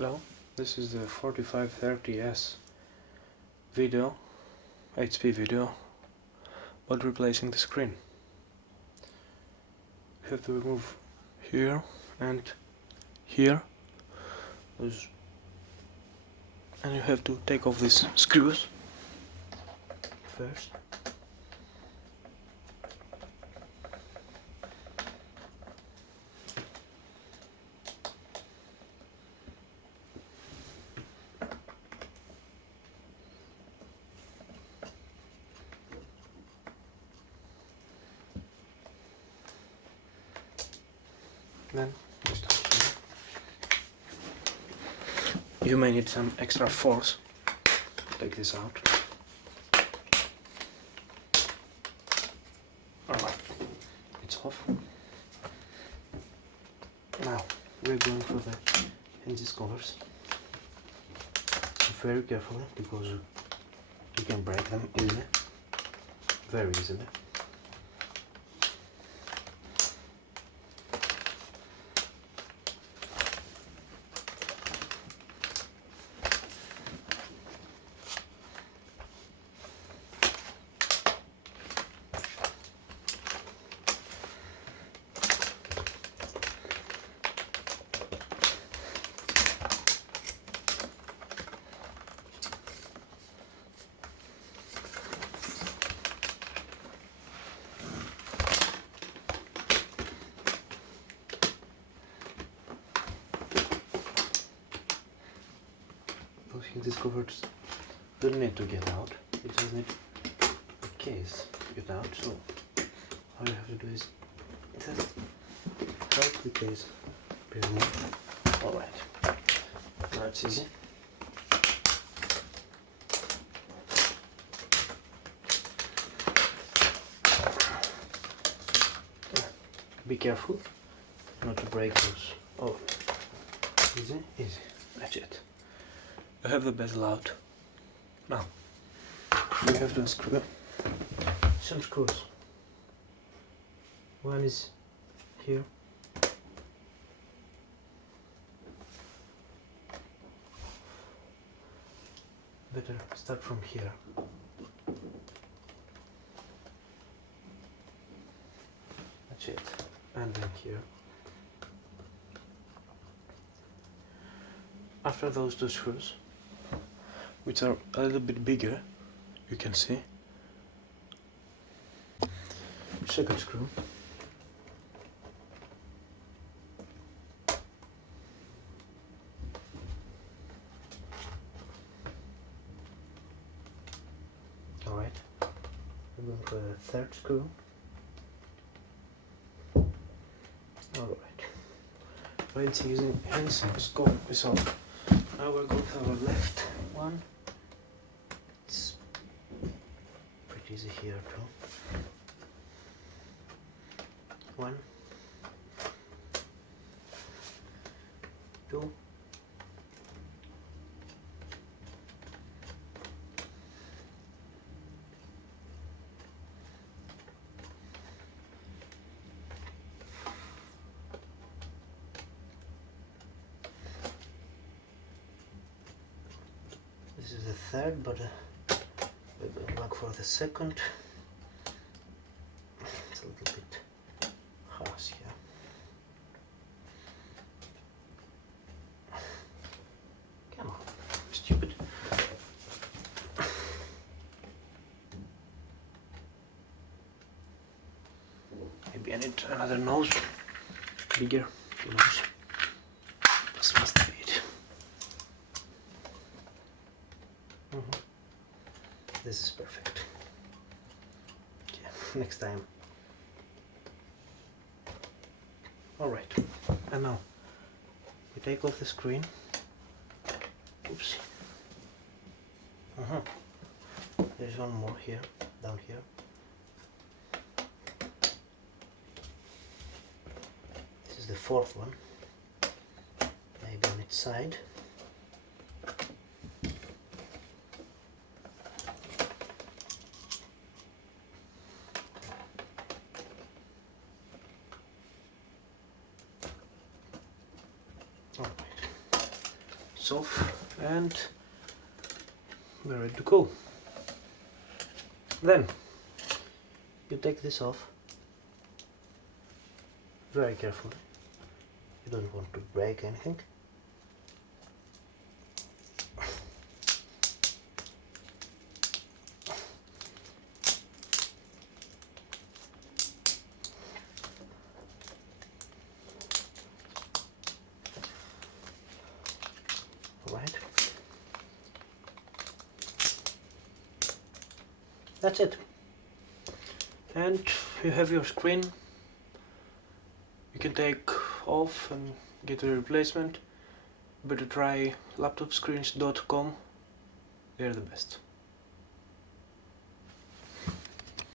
Hello, this is the 4530S video, HP video, about replacing the screen. You have to remove here and here, and you have to take off these screws first. Then you start here. You may need some extra force to take this out. Alright, it's off. Now we're going for the hinges covers. Very carefully, because you can break them easily, very easily. Those hinges covers don't need to get out, you just need a case to get out, so all you have to do is just help the case be removed. Alright, now it's easy. Be careful not to break those. Oh, easy, easy, that's it. You have the bezel out. Now, you have to unscrew some screws. One is here. Better start from here. That's it. And then here. After those two screws, which are a little bit bigger, you can see. Second screw. Alright, we're going for the third screw. Alright, right, using hands is off. Now we're going for our left one. It's pretty easy here too. One, two, this is the third, but we're going back for the second. It's a little bit harsh here. Come on, stupid. Maybe I need another nose, bigger nose. This must be it. This is perfect. Yeah, next time. Alright, and now we take off the screen. Oops. There's one more here, down here. This is the fourth one. Maybe on its side. it's off and we're ready to go. Then you take this off very carefully. You don't want to break anything. Right. That's it. And you have your screen. You can take off and get a replacement. Better try laptopscreens.com. They're the best.